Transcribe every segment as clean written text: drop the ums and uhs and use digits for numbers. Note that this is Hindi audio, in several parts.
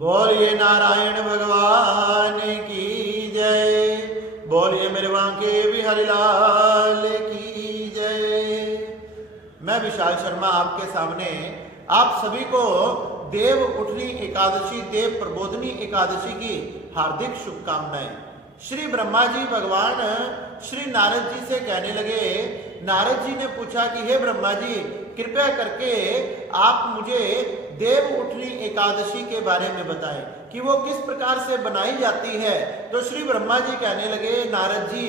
बोलिए नारायण भगवान की जय। बोलिए मेरे बांके बिहारी लाल की जय। मैं विशाल शर्मा आपके सामने आप सभी को देव उठनी एकादशी, देव प्रबोधनी एकादशी की हार्दिक शुभकामनाएं। श्री ब्रह्मा जी भगवान श्री नारद जी से कहने लगे, नारद जी ने पूछा कि हे ब्रह्मा जी, कृपया करके आप मुझे देव उठनी एकादशी के बारे में बताएं कि वो किस प्रकार से बनाई जाती है। तो श्री ब्रह्मा जी कहने लगे, नारद जी,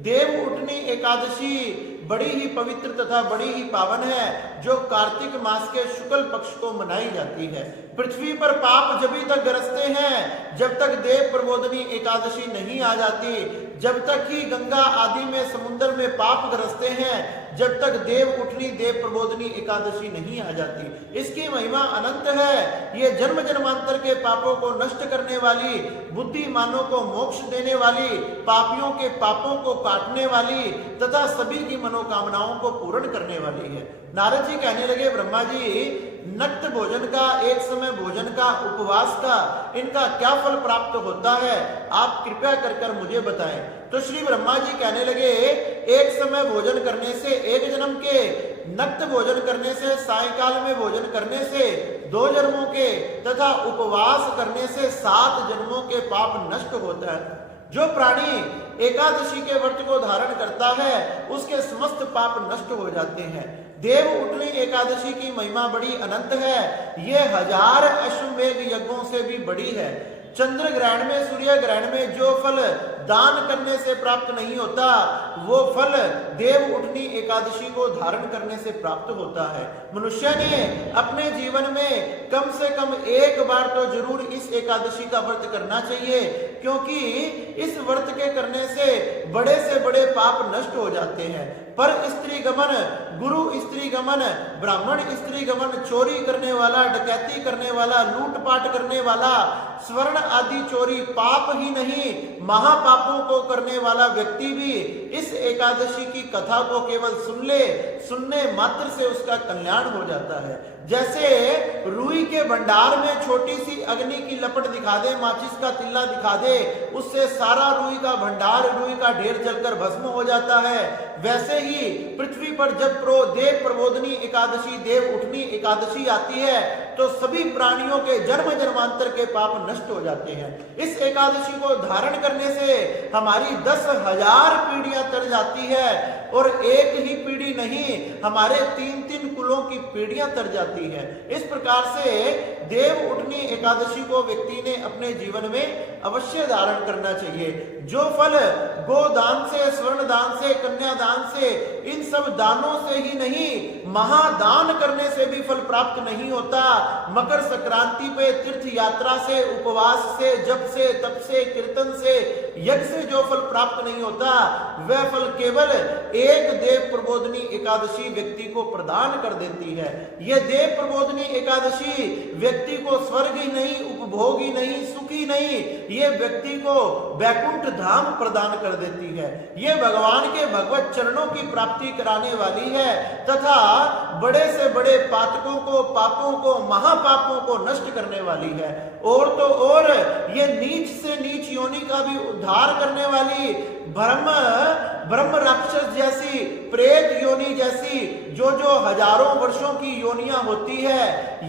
देव उठनी एकादशी बड़ी ही पवित्र तथा बड़ी ही पावन है, जो कार्तिक मास के शुक्ल पक्ष को मनाई जाती है। पृथ्वी पर पाप जब तक गरजते हैं, जब तक देव प्रबोधनी एकादशी नहीं आ जाती, जब तक ही गंगा आदि में समुद्र में पाप गरजते हैं, जब तक देव उठनी देव प्रबोधनी एकादशी नहीं आ जाती। इसकी महिमा अनंत है। ये जन्म जन्मांतर के पापों को नष्ट करने वाली, बुद्धिमानों को मोक्ष देने वाली, पापियों के पापों को काटने वाली तथा सभी की मनोकामनाओं को पूर्ण करने वाली है। नारद जी कहने लगे, ब्रह्मा जी, नक्त भोजन का, एक समय भोजन का, उपवास का, इनका क्या फल प्राप्त होता है, आप कृपया कर कर मुझे बताएं। तो श्री ब्रह्मा जी कहने लगे, एक समय भोजन करने से 1 जन्म के, नक्त भोजन करने से, सायकाल में भोजन करने से 2 जन्मों के तथा उपवास करने से 7 जन्मों के पाप नष्ट होता है। जो प्राणी एकादशी के व्रत को धारण करता है, उसके समस्त पाप नष्ट हो जाते हैं। देव उठनी एकादशी की महिमा बड़ी अनंत है। ये 1000 अश्वमेध यज्ञों से भी बड़ी है। चंद्र ग्रहण में, सूर्य ग्रहण में जो फल दान करने से प्राप्त नहीं होता, वो फल देव उठनी एकादशी को धारण करने से प्राप्त होता है। मनुष्य ने अपने जीवन में कम से कम एक बार तो जरूर इस एकादशी का व्रत करना चाहिए, क्योंकि इस व्रत के करने से बड़े पाप नष्ट हो जाते हैं। पर स्त्री गमन, गुरु स्त्री गमन, ब्राह्मण स्त्री गमन, चोरी करने वाला, डकैती करने वाला, लूटपाट करने वाला, स्वर्ण आदि चोरी पाप ही नहीं, महापापों को करने वाला व्यक्ति भी इस एकादशी की कथा को केवल सुनने मात्र से उसका कल्याण हो जाता है। जैसे रुई के भंडार में छोटी सी अग्नि की लपट दिखा दे, माचिस का तिल्ला दिखा दे, उससे सारा रुई का भंडार, रुई का ढेर जलकर भस्म हो जाता है। वैसे ही पृथ्वी पर जब देव प्रबोधनी एकादशी, देव उठनी एकादशी आती है, तो सभी प्राणियों के जन्म जन्मांतर के पाप नष्ट हो जाते हैं। इस एकादशी को धारण करने से हमारी 10,000 पीढ़ियां तर जाती है, और एक ही पीढ़ी नहीं, हमारे 3-3 कुलों की पीढ़ियां तर जाती है। इस प्रकार से देव उठनी एकादशी को व्यक्ति ने अपने जीवन में अवश्य धारण करना चाहिए। जो फल गोदान से, स्वर्ण दान से, कन्यादान से, इन सब दानों से ही नहीं, महादान करने से भी फल प्राप्त नहीं होता। मकर संक्रांति पे तीर्थ यात्रा से, उपवास से, जप से, तप से, कीर्तन से, यज्ञ से जो फल प्राप्त नहीं होता, वह फल केवल एक देव प्रबोधनी एकादशी व्यक्ति को प्रदान कर देती है। यह देव प्रबोधनी एकादशी व्यक्ति को स्वर्ग ही नहीं, उपभोग ही नहीं, सुख ही नहीं, ये व्यक्ति को वैकुंठ धाम प्रदान कर देती है। ये भगवान के भगवत चरणों की प्राप्ति कराने वाली है तथा बड़े से बड़े पातकों को, पापों को, महापापों को नष्ट करने वाली है। और तो और ये नीच से नीच योनि का भी उद्धार करने वाली, ब्रह्म राक्षस जैसी, प्रेत योनि जैसी जो हजारों वर्षों की योनियां होती है,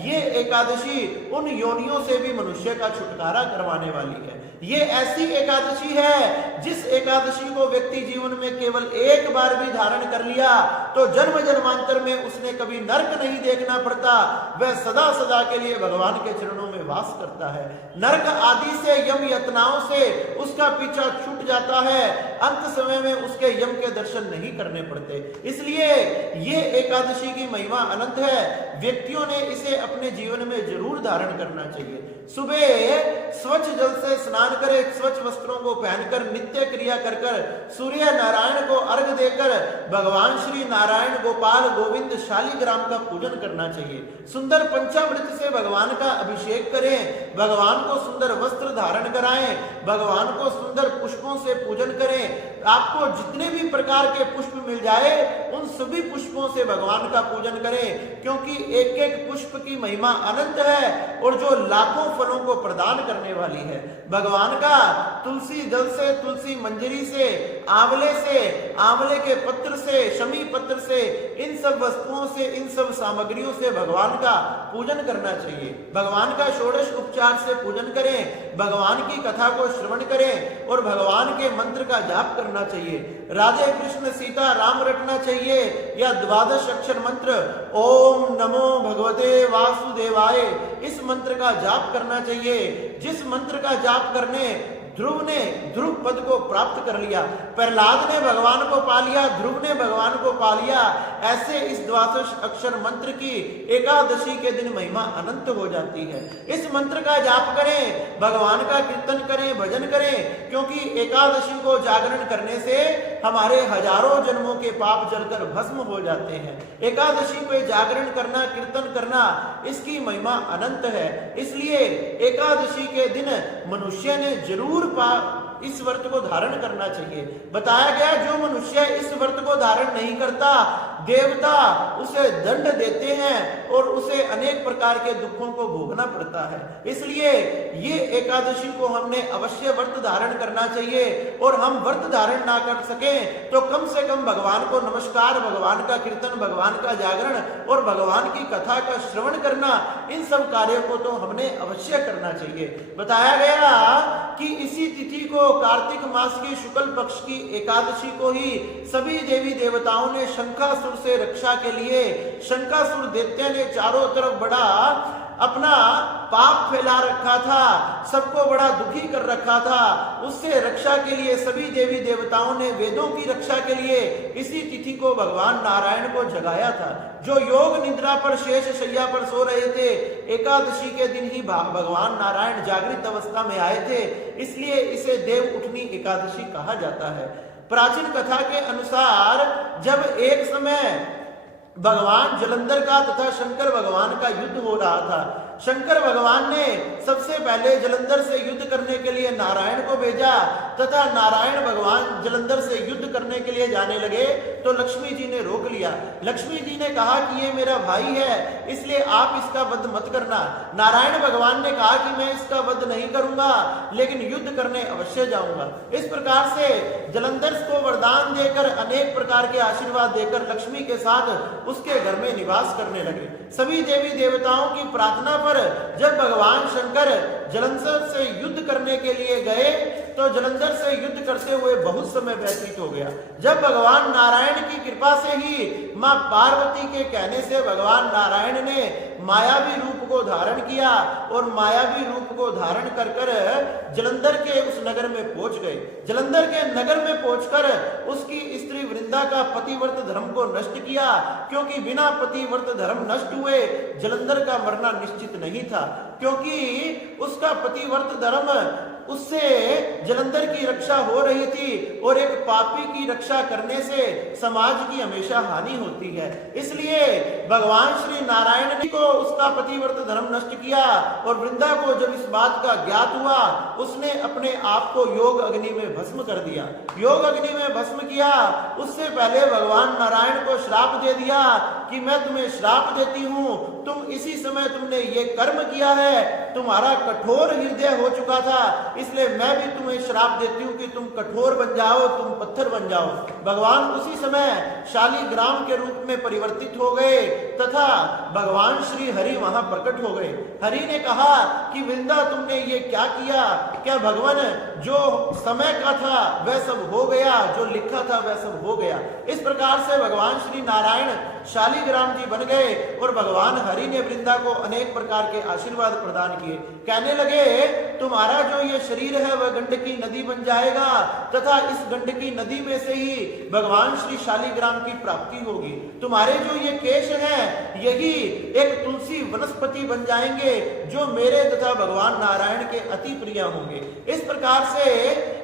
ये एकादशी उन योनियों से भी मनुष्य का छुटकारा करवाने वाली है। ये ऐसी एकादशी है जिस एकादशी को व्यक्ति जीवन में केवल एक बार भी धारण कर लिया तो जन्म जन्मांतर में उसने कभी नरक नहीं देखना पड़ता। वह सदा सदा के लिए भगवान के चरणों में वास करता है। नरक आदि से, यम यातनाओं से उसका पीछा छूट जाता है। अंत समय में उसके यम के दर्शन नहीं करने पड़ते। इसलिए ये एकादशी की महिमा अनंत है। व्यक्तियों ने इसे अपने जीवन में जरूर धारण करना चाहिए। सुबह स्वच्छ जल से स्नान करे, स्वच्छ वस्त्रों को पहनकर, नित्य क्रिया कर सूर्य नारायण को अर्घ देकर भगवान श्री नारायण गोपाल गोविंद शालिग्राम का पूजन करना चाहिए। सुंदर पंचामृत से भगवान का अभिषेक करें, भगवान को सुंदर वस्त्र धारण कराएं, भगवान को सुंदर पुष्पों से पूजन करें, आपको जितने भी प्रकार के पुष्प मिल जाए उन सभी पुष्पों से भगवान का पूजन करें, क्योंकि एक एक पुष्प की महिमा अनंत है और जो लाखों फलों को प्रदान करने वाली है। भगवान का तुलसी दल से, तुलसी मंजरी से, आंवले के पत्र से, शमी पत्र से, इन सब वस्तुओं से, इन सब सामग्रियों से भगवान का पूजन करना चाहिए। भगवान का षोडश उपचार से पूजन करें, भगवान की कथा को श्रवण करें और भगवान के मंत्र का जाप करना चाहिए। राधे कृष्ण सीता राम रटना चाहिए या 12 अक्षर मंत्र ओम नमो भगवते वासुदेवाय, इस मंत्र का जाप करना चाहिए। जिस मंत्र का जाप करने ध्रुव ने ध्रुव पद को प्राप्त कर लिया, प्रहलाद ने भगवान को पा लिया, ध्रुव ने भगवान को पा लिया। ऐसे इस 12 अक्षर मंत्र की एकादशी के दिन महिमा अनंत हो जाती है। इस मंत्र का जाप करें, भगवान का कीर्तन करें, भजन करें, क्योंकि एकादशी को जागरण करने से हमारे हजारों जन्मों के पाप जलकर भस्म हो जाते हैं। एकादशी पे जागरण करना, कीर्तन करना, इसकी महिमा अनंत है। इसलिए एकादशी के दिन मनुष्य ने जरूर इस व्रत को धारण करना चाहिए। बताया गया जो मनुष्य इस व्रत को धारण नहीं करता, देवता उसे दंड देते हैं और उसे अनेक प्रकार के दुखों को भोगना पड़ता है। इसलिए ये एकादशी को हमने अवश्य व्रत धारण करना चाहिए। और हम व्रत धारण ना कर सकें तो कम से कम भगवान को नमस्कार, भगवान का कीर्तन, भगवान का जागरण और भगवान की कथा का श्रवण करना, इन सब कार्यों को तो हमने अवश्य करना चाहिए। बताया गया कि इसी तिथि को, कार्तिक मास की शुक्ल पक्ष की एकादशी को ही सभी देवी देवताओं ने शंखासुर से रक्षा के लिए, शंखासुर दैत्य ने चारों तरफ बड़ा अपना पाप फैला रखा था, सबको बड़ा दुखी कर रखा था। उससे रक्षा के लिए सभी देवी देवताओं ने वेदों की रक्षा के लिए इसी तिथि को भगवान नारायण को जगाया था। जो योग निद्रा पर शेष शैया पर सो रहे थे, एकादशी के दिन ही भगवान नारायण जागृत अवस्था में आए थे, इसलिए इसे देव उठनी एकादशी कहा जाता है। प्राचीन कथा के अनुसार जब एक समय भगवान जलंधर का तथा शंकर भगवान का युद्ध हो रहा था, शंकर भगवान ने सबसे पहले जलंधर से युद्ध करने के लिए नारायण को भेजा तथा नारायण भगवान जलंधर से युद्ध करने के लिए जाने लगे तो लक्ष्मी जी ने रोक लिया। लक्ष्मी जी ने कहा कि ये मेरा भाई है, इसलिए आप इसका वध मत करना। नारायण भगवान ने कहा कि मैं इसका वध नहीं करूंगा, लेकिन युद्ध करने अवश्य जाऊंगा। इस प्रकार से जलंधर को वरदान देकर, अनेक प्रकार के आशीर्वाद देकर लक्ष्मी के साथ उसके घर में निवास करने लगे। सभी देवी देवताओं की प्रार्थना पर जब भगवान शंकर जलंधर से युद्ध करने के लिए गए तो जलंधर से युद्ध करते हुए बहुत समय व्यतीत हो गया। जब भगवान नारायण की कृपा से ही मां पार्वती के कहने से भगवान नारायण ने मायावी रूप को धारण किया और मायावी रूप को धारण कर जलंधर के उस नगर में पहुंच गए। जलंधर के नगर में पहुंचकर उसकी स्त्री वृंदा का पतिव्रत धर्म को नष्ट किया, क्योंकि बिना पतिव्रत धर्म नष्ट हुए जलंधर का मरना निश्चित नहीं था, क्योंकि उसका पतिव्रत धर्म उससे जलंधर की रक्षा हो रही थी और एक पापी की रक्षा करने से समाज की हमेशा हानि होती है। इसलिए भगवान श्री नारायण ने को उसका पतिव्रत धर्म नष्ट किया और वृंदा को जब इस बात का ज्ञात हुआ, उसने अपने आप को योग अग्नि में भस्म कर दिया। योग अग्नि में भस्म किया, उससे पहले भगवान नारायण को श्राप दे दिया कि मैं तुम्हें श्राप देती हूं, तुम इसी समय तुमने ये कर्म किया है, तुम्हारा कठोर हृदय हो चुका था, इसलिए मैं भी तुम्हें श्राप देती हूं कि तुम कठोर बन जाओ, तुम पत्थर बन जाओ। भगवान उसी समय शालिग्राम के रूप में परिवर्तित हो गए तथा भगवान श्री हरि वहां प्रकट हो गए। हरि ने कहा कि वृंदा तुमने ये क्या किया? क्या भगवान जो समय का था वह सब हो गया, जो लिखा था वह सब हो गया। इस प्रकार से भगवान श्री नारायण शालिग्राम जी बन गए और भगवान हरि ने वृंदा को अनेक प्रकार के आशीर्वाद प्रदान किए। कहने लगे तुम्हारा जो ये शरीर है वह गंडकी नदी बन जाएगा तथा इस गंडकी नदी में से ही भगवान श्री शालिग्राम की प्राप्ति होगी। तुम्हारे जो ये केश हैं यही एक तुलसी वनस्पति बन जाएंगे जो मेरे तथा भगवान नारायण के अति प्रिय होंगे। इस प्रकार से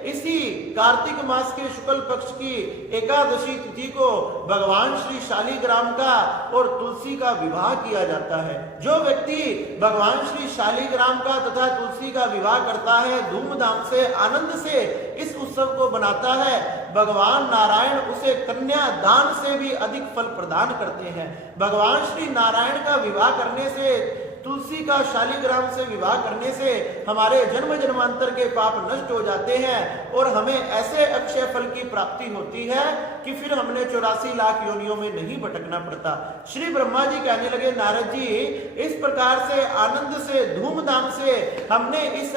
इसी कार्तिक मास के शुक्ल पक्ष की एकादशी तिथि को भगवान श्री शालिग्राम राम का और तुलसी का विवाह किया जाता है। जो व्यक्ति भगवान श्री शालिग्राम का तथा तुलसी का विवाह करता है, धूमधाम से आनंद से इस उत्सव को बनाता है, भगवान नारायण उसे कन्या दान से भी अधिक फल प्रदान करते हैं। भगवान श्री नारायण का विवाह करने से, तुलसी का शालिग्राम से विवाह करने से हमारे जन्म जन्मांतर के पाप नष्ट हो जाते हैं और हमें ऐसे अक्षय फल की प्राप्ति होती है कि फिर हमने 84 लाख योनियों में नहीं भटकना पड़ता। श्री ब्रह्मा जी कहने लगे, नारद जी, इस प्रकार से आनंद से, धूमधाम से हमने इस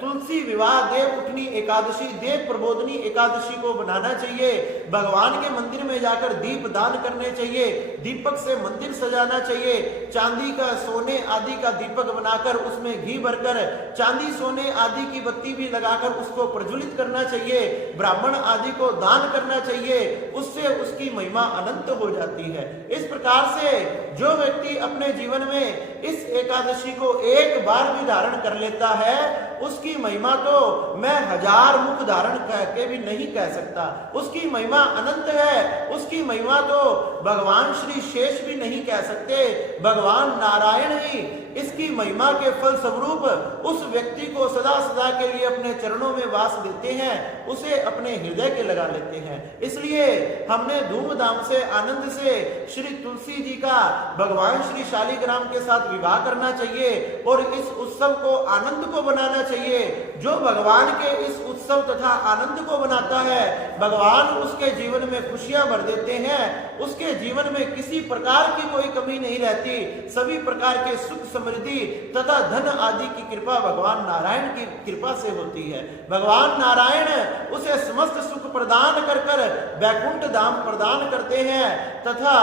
तुलसी विवाह देव उठनी एकादशी, देव प्रबोधनी एकादशी को बनाना चाहिए। भगवान के मंदिर में जाकर दीप दान करने चाहिए, दीपक से मंदिर सजाना चाहिए, चांदी का, सोने आदि का दीपक बनाकर उसमें घी भरकर चांदी सोने आदि की बत्ती भी लगाकर उसको प्रज्वलित करना चाहिए, ब्राह्मण आदि को दान करना चाहिए, उससे उसकी महिमा अनंत हो जाती है। इस प्रकार से जो व्यक्ति अपने जीवन में इस एकादशी को एक बार भी धारण कर लेता है, उसकी महिमा तो मैं 1000 मुख धारण करके भी नहीं कह सकता। उसकी महिमा अनंत है, उसकी महिमा तो भगवान श्री शेष भी नहीं कह सकते। भगवान नारायण ही इसकी महिमा के फल स्वरूप उस व्यक्ति को सदा सदा के लिए अपने चरणों में वास देते हैं, उसे अपने हृदय के लगा लेते हैं। इसलिए हमने धूमधाम से, आनंद से श्री तुलसी जी का भगवान श्री शालिग्राम के साथ विवाह करना चाहिए और इस उत्सव को, आनंद को बनाना चाहिए। जो भगवान के इस उत्सव तथा आनंद को बनाता है, भगवान उसके जीवन में खुशियां भर देते हैं, उसके जीवन में किसी प्रकार की कोई कमी नहीं रहती, सभी प्रकार के सुख, समृद्धि तथा धन आदि की कृपा भगवान नारायण की कृपा से होती है। भगवान नारायण उसे समस्त सुख प्रदान कर कर वैकुंठ धाम प्रदान करते हैं तथा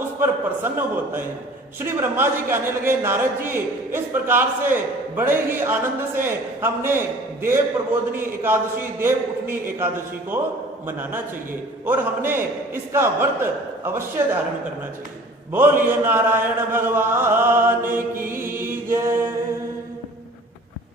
उस पर प्रसन्न होते हैं। श्री ब्रह्मा जी कहने लगे, नारद जी, इस प्रकार से बड़े ही आनंद से हमने देव प्रबोधनी एकादशी, देव उठनी एकादशी को मनाना चाहिए और हमने इसका व्रत अवश्य धारण करना चाहिए। बोलिए नारायण भगवान की जय।